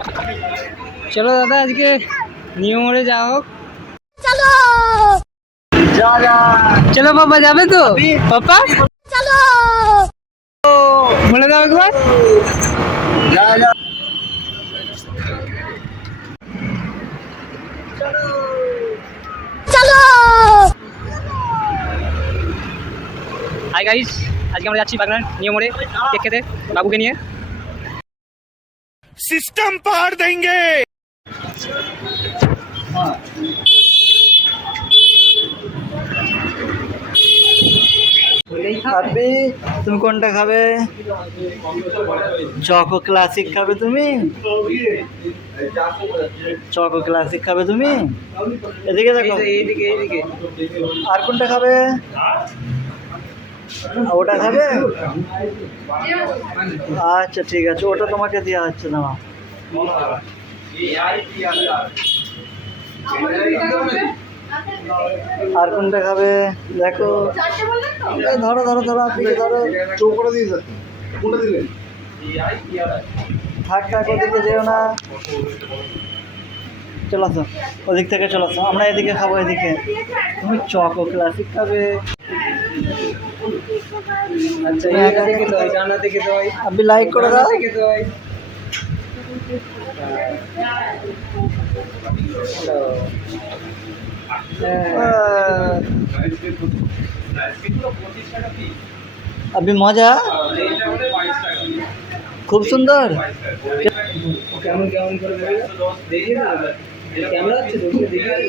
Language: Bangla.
चलो दादा आज के নিউ মোড়ে যাওয়া হোক। चलो चलो पापा যাবে তো? পাপা चलो বলে দাও একবার। चलो হাই গাইস, আজকে আমরা যাচ্ছি বাগনান নিউ মোড়ে কেক খেতে বাবুকে নিয়ে। सिस्टम पार देंगे। আপনি তুমি কোনটা খাবে? চকো ক্লাসিক খাবে তুমি? চকো ক্লাসিক খাবে তুমি? এদিকে দেখো, এইদিকে এইদিকে। আর কোনটা খাবে? ওটা খাবে? আচ্ছা ঠিক আছে, ওটা তোমাকে দেওয়া হচ্ছে না। আর কোনটা খাবে দেখো? এই ধরো ধরো ধরো, আপনি ধরো। চৌকোটা দিয়ে কোনটা দিলেন? থাক থাক, ওদিকে যেও না, চলো আসো, ওদিক থেকে চলো আসো, আমরা এদিকে খাবো। এদিকে তুমি চকো ক্লাসিক খাবে? আচ্ছা এইটা থেকে তো জানা থেকে তো আপনি লাইক করে দাও। থেকে তো अभी मजा खूब सुंदर। কেমন কেমন করে দেখিয়ে দাও। ক্যামেরা আছে তো দেখিয়ে দাও।